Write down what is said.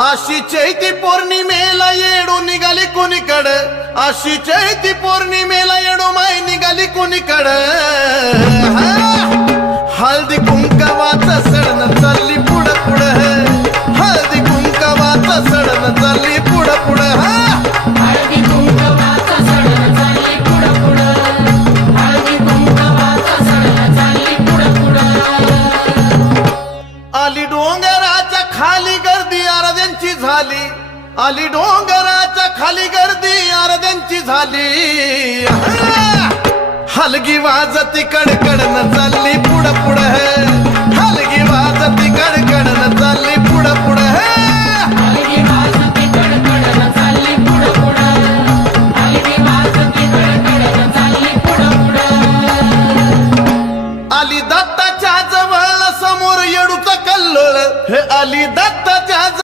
आशी चैती पौर्णिमेला येडू निघाली कुणीकड, आशी चैती पौर्णिमेला येडू माय निघाली कुणीकड. हळदी कुंकवाचं सडण चालली पुढं पुढं, हळदी कुंकवाचं सडण चालली पुढं पुढं. हळदी कुंकवाचं सडण चालली पुढं पुढं, हळदी कुंकवाचं सडण चालली पुढं पुढं. आली डोंगराच्या खाली गर्दी आरत्यांची झाली, आली डोंगराच्या खाली गर्दी आरत्यांची झाली. हलगी वाजती कडकडन चालली पुढं पुढं.